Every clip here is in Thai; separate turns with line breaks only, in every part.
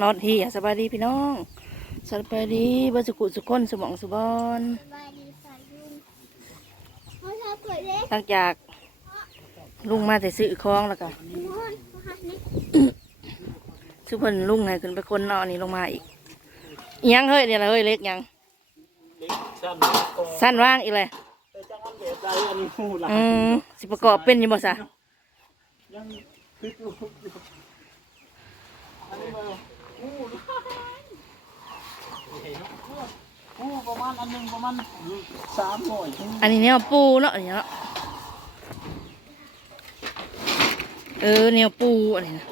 นอดฮีสบายดีพี่น้องสบายดีบดสุกุสุคนสมองสุบอน
สบายดีสายลุงเขาชอบเปิดเล็ก
หลังจากลุงมาแต่ซื้อของแล้วก็
นอนหันนี่
สุเพิ่นลุงให้ขึ้นไปคนเนอนนี่ลงมาอีกอิหยังเฮ้ยเนี่ยละเฮ้ยเล็กหยัง
เล็กสั้นก็
สั้นว่างอีกเลย
แต่จังอันแบบใดอันนี้หูหลาย
อืมสิประกอบเป็นอยังบ่ซะ
ยัง อันนี้มาหูหูประมาณอันหนึงประมาณสามร้อย
อันนี้แนวปูเนาะอันนี้เนาะเออแนวปูอันนี้นะ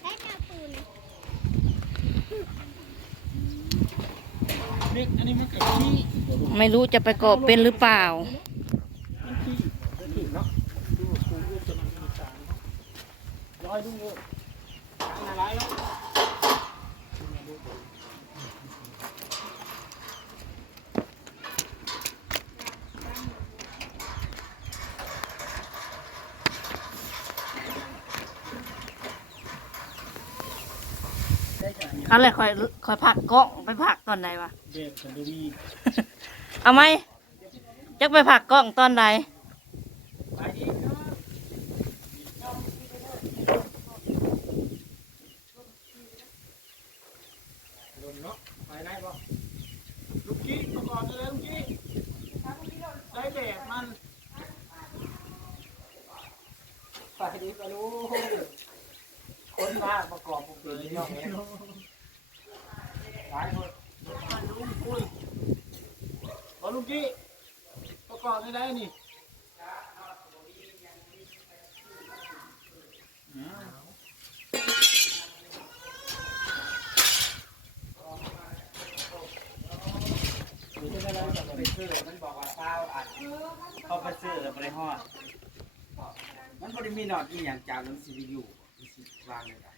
แค่กระปู
อันนี้นเกิดขี้
ไม่รู้จะไปกอบเป็นหรือเปล่า
ร้อยดูเลยอะไรแล้ว
เขาเลยคอยคอยผักกล้องไปผักตอนใดวะ
เด็กฉันดูมี
เอาไหมจักไปผักกล้องตอนใด
ไปดีเนาะโดนเนาะไปได้ป่ะลูกกี้ประกอบเลยลูกกี้ได้แบบมันไปดีไปรู้คนมากประกอบผมเลยเนาะหลายคนลุงคุยบอลูกกี้ ประกอบไม่ได้นี่
ไปซื้อมันบอกว่าเปล่าอัดเขาไปซื้อแล้วไปได้ฮอดมันบ่ได้มีนอดอีหยังจากมันสิไปอยู่มันสิวางได้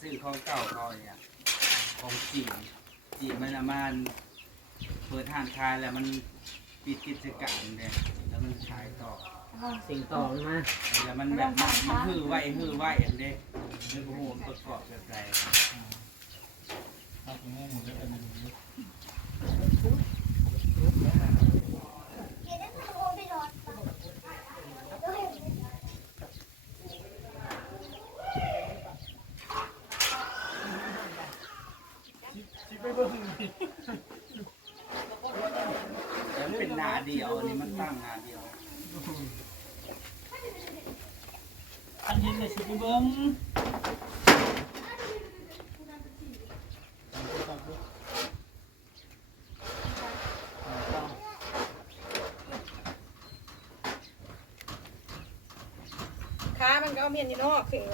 ซื้อของเก่าเขาเนี่ยของจริง จริงมันน่ะมันเปิดห้างขายแล้วมันปิดกิจการเนี่ยแล้วมันขายต่อ
สิ่งต่อมันมา
แล้วมันแบบมันมันฮือไว้ฮือไว้อันเด้ไม่รู้มันประกอบแบบใด
เดี๋ยวจะทำโอไปนอน
แล้วมันเป็นหนาเดียวอันนี้มันตั้งหนาเดียว
อันนี้ในสิบเบิ้ง
ค้ามันก็เอาเมียนอยู่นอกคือ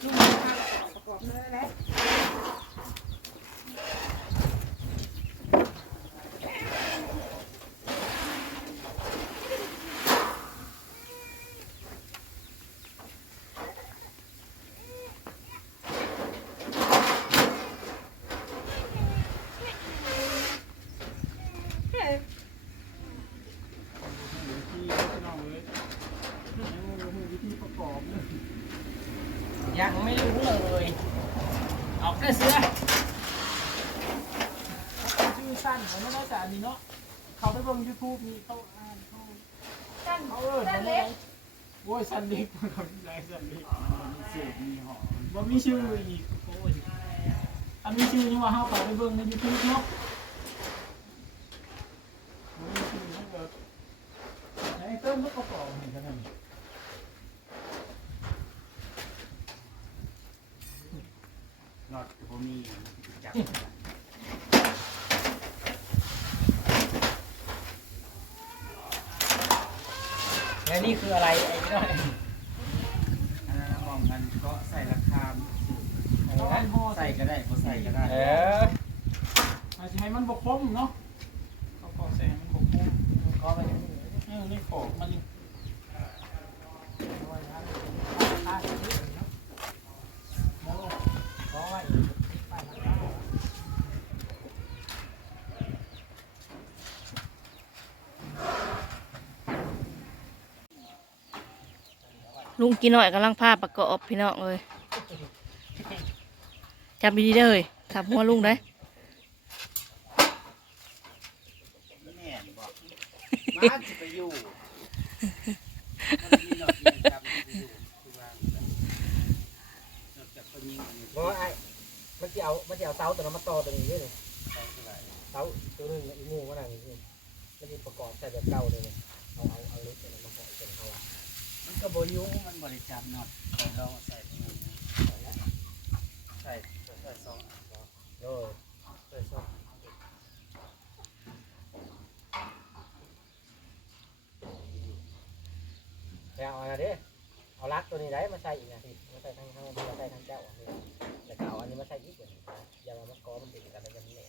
ที่น้องเลยวิธีประกอบเลย
ยังไม่รู้เลย ออกได้เสือ
ชื่อสั้นมันไม่ได้แต่อันนี้เนาะ เขาไปเบิ่งยูทูบนี่เขาอ่านเขาสั้นเขาเออสั้นเล็กโอ้ยสั้นเล็กมันเขาได้สั้นเล็กมันมีสูตรมีหอว่ามีชื่ออีกโอ้ยอันมีชื่อนี่ว่าเขาเขาไปเบิ่งในยูทูบเนาะมีชื่อนี่แบบไหนเติมลูกประกอบเห็นกันไหม
นอดผ มมีจับ
และนี่คืออะไรไอ้นี่น้อย
อันนั้นมองกันก็ใส่ราคา
เขาให้ห่อ
ใส่ก็ได้บ่ใส่ก็ได้
เออ
อาจจะให้มันบกพร่องเนาะเขาขอแสงมันบกพร่อง
ก็มัน
เออนี่ขอบมันนี่
ลุงกินหน่อยกำลังพาประกอบพี่น้องเลยจับดีๆเด้เลยทับหัวลุงได้
แม่นบอกมาจะไปอยู่มันมีหนอดเมียครับมันจะอยู่คือว่างนอกจากคนยิงอันนี้
เพราะว่าไอ้มันจะเอามันจะเอาเตาตัวนั้นมาต่อตัวนี้ด้วย
เท่าไหร่
เตาตัวนึงอีหมูมานั่งอยู่นี่มันจะประกอบใส่แบบเก่าเลยเอาเอาเอาเล็กตัวนั้นมาใส่อ
มันก็บยุ่งมันบริจาคหนอดใส่ลองใส่ตรงนั้นนะใส่ใส่สองอันเนาะ
โอ้ย
ใส่สอง
ไปเอาอันนั้นดิเอาลักตัวนี้ได้มาใส่อีกนะพี่มาใส่ทั้งทั้งมาใส่ทั้งเจ้าอะพี่แต่ก็เอาอันนี้มาใส่อีกอย่างนี้อย่ามามัดก้อมันติดกันแล้วจะมีเนี่ย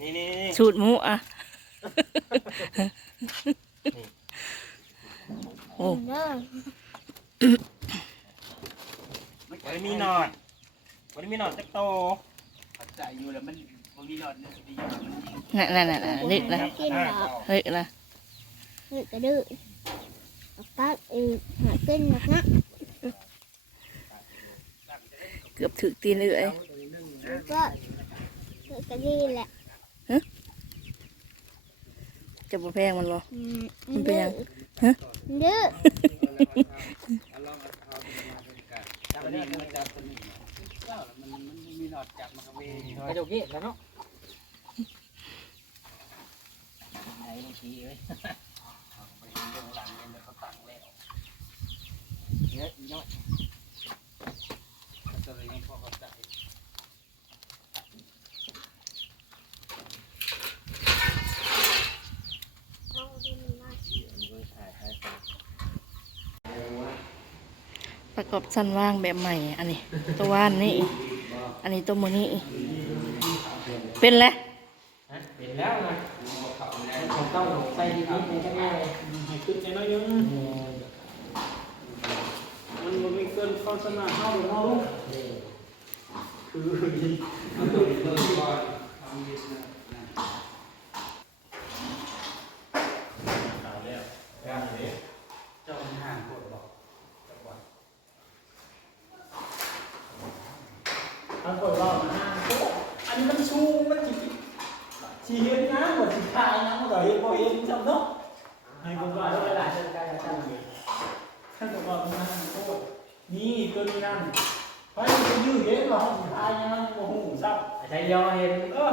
นี่นี่นี่
สูตรหมูอะโอ้
เด้อ
วันนี้มีหนอดวันนี้มีหนอดจักโต
ปัจจัยอยู่แล้วมันมันมีหนอดเนี่ยดีมันยิง
นั่นนั่นนั่นนั่นนึกละ
กินดอก
เฮ้ยละ
เฮ้ยกระดื้อเอาปักเองหากินหนักนะ
เกือบถึกตีนเอื่อย
ก็กระดื้อแหละ
จะบ่แพงมันบ่
อืม
มันเป็นยัง
ดื้อ
เอาลองเอาเอาตัวมาเป็นกันจับนี้มันจับตัวนี้เจ้าแล้วมันมันมีหนอดจับมันก็เว
กระดูกนี่แล้วเนาะไหนบางทีเอ้ย
ไปเห็นเรื่องหลังเนี่ยเขาตั้งแล้ว
เยอะอีน้อย
ตัวนี้พอเขาจับ
ป ระกอบสั้นว่างแบบใหม่ อันนี้ ตัวว่านนี่ อันนี้ตัวโมนี่เป็นแล้ว
เป็นแล้วนะผมต้องใส่ดีๆในจังไง
ให้ขึ้นใจน้อยนึงมันบ่มีเกินความสามารถเฮาหรือเฮาลูกคือ
เจ้ามันห่างกดบอกจังหวะ
ทางคนเรานะอันนี้มันสูงมันสิสิเห็นนะบ่สิทายนะมันก็เห็นบ่เห็นจังเนาะให้ผมว่า
เว
เว
ลา
ลา
เดินใกล้กันตั้งอยู่
ท่านบอกว่ามันโคตรนี่ตัวนี้นั่นเพราะมันจะยืดเย็นกว่าห้องทายยังโอ้โหซับ
ใช้ยอเห็น
เออ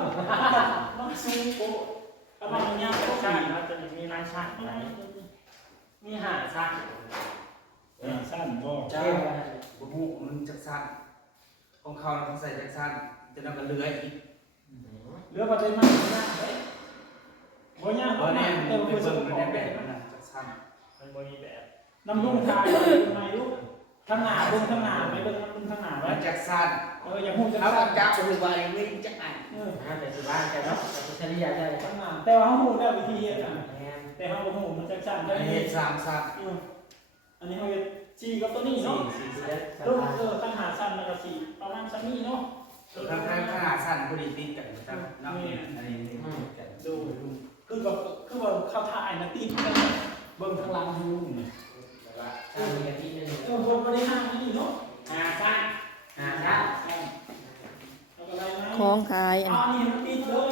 มันสูงโอ้แล้วมันยังไม่ใช่นะจะมีลายชาติไหน
มีหาชัก
เออสั้นก็
เจ้า
บุบุมันจักสั้น ของเขาเขาใส่แจักสั้นจะนั่งกันเลื้อยอีก
เรือประเด็นมันยากเลยบ่ยากบ่
ราะ
แน่
เติ
ม
เป็
คื
น
อ
เบิ่
ส่
ง
ง
มัน
ของ
แบ
บบบ
มันจักสั้น
มันบ่มีแบบน้ำลุ่มทายทำไมลูกข้างหน้าบิ่งข้างหน้าไปเบิ่งน้ำลุ่มข้างหน้าไว้
มันจักสั้น
เอออย่าพูดจะ
เอา
สั้น
จับไปว่าวิ่งจักอัน
เออ
แต่สุบ้านแกเนาะแต่เฉลี่ยได้
ข้างหน้าแต่ว่าเฮาฮู้แล้ววิธีเฮ็ดอะ
แต่
เฮาบ่ฮู้มันแจักสั้นได้เฮ็ด
สามสั้น
เอออันนี้เฮาเฮ็ด จีกับตัวนี้เนาะ
สี่สิบเอ็ดส
ลูก
บาย
เออข้างหน้าสั้นแล้วก็สีประมาณชั้นนี้เนาะ
ข้างข้างขนาดสั้นพอดีติดกันจังเนาะอันนี้ติดกัน
ดูคือแบบคือแบบเข้าถ่ายนะตีนกันเบิ่งทางหลังทางลุงเนี่ย
ใช่มีอาทิตย์นึง
เออคนบ่ได้ห้างนี่เนาะ
หาชักหาชัก
แล้วก็อะไรนะ
คล้องขายอัน
อ๋อ
นี้
นี่มันติดเลย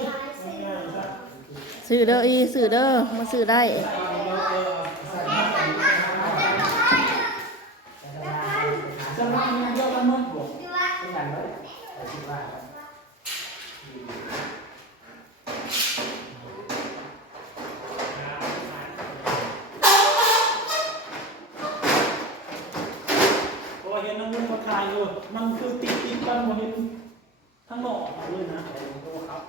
ง่ายๆซะ
ซื้อเด้ออีซื้อเด้อมาซื้อได้
ใส่เยอะเออใส่จะมาเนี่ยเยอะกันหมดบ่
ไม่กันเลยแต่คิดว่า
เพราะว่าเห็นน้ำลุงมาถ่ายอยู่มันคือติดติดกันบ่เห็นทั้งหมดเลยนะ
ครับ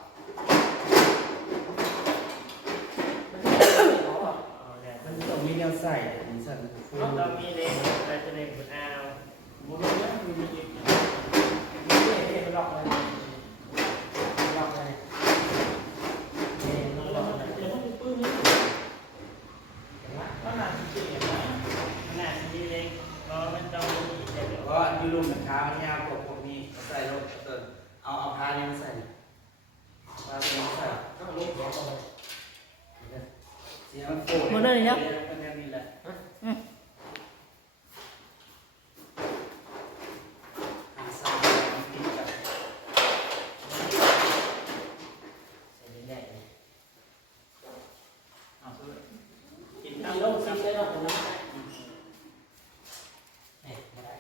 มันต้องมีแนวใส่มันสั้น
เรามีเล็กเราจะเล็กคุณเอา
บ่รู้แล้วมีมีอีก
มีเล็กเล็กล็อกเลยล็อกเลยเล็ก
แล้
ล็
ว
อก
มัน
เลย
จะต้องปื้มนี่ขนาดจริงๆนะ
ขนาดมีเล็กเราไม่ต้องมีเล็ก
เพราะยูรุมกับขามันยาวกว่าพวกนี้ใส่รถเติมเอาเอาพาเนี่ยใส่พาเนี่ยใส่
ต้องลูกหัวก่อน
เสียงมันโฟด
หมดเลยเนาะ
มันยังมีแหละ
อืม
ใช้ดอกตรงนั้นเอ๊ะไม่ได้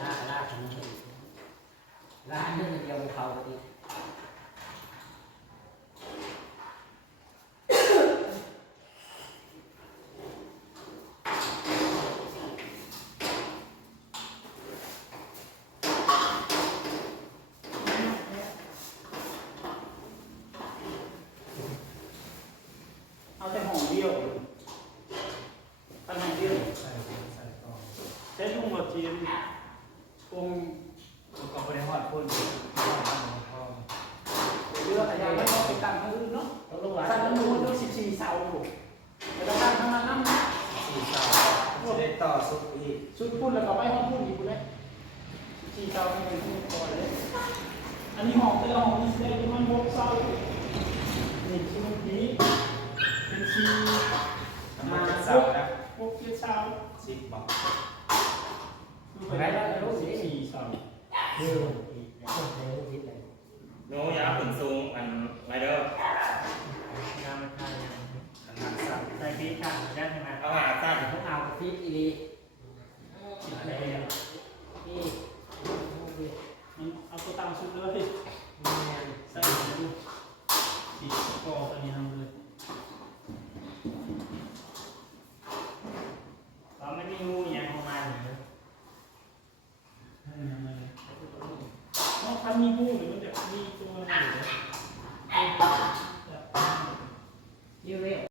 ล่าล่าทำนั่นล่าเรื่องเดียวเขาตี
เอาแต่ห้องเดียวตั้งห้องเดียว
ใส่ใส่กล่อง
ใช้ลุงกับจีนคง
แล้ว ก็บริหารพ่นพ่อ
เรือแต่ยังไม่ต้องไปตั้งทางอื่นเนาะ
ต้องลงหลาย
ตั้งทางนู้นด้วยสิบสี่เสาแต่เราตั้งทางนั้นน้ำนะ
สี่เสาจะได้ต่อสุดอีก
ชุดพุ่นแล้วก็ไปห้องพุ่นอีกคุณเลยสิบสี่เสาเป็นพุ่นก่อนเลยอันนี้ห้องแต่ละห้องนี่ได้ประมาณหกเสานี่ชิ้นนี้เป็นสี่
ทั้งหมดเจ็ดเสานะ
หกเสา
สิบบอก
คือ ไปได้แล้วสิบสี่า
เรื่องอีกอย่างเรื่องทิศเลย
โน้ยาผึ่งสูงอันไรเด้อร์
งานมันทายงาน
ขนาดสั่ง
ใส่ปีกันได้ไหม
เอาหาสั้น
พวกเอาทิศอีลีอะไรนี่
เอาตัวตามชุดเลยใส่ดูสีกอตัวนี้ทำ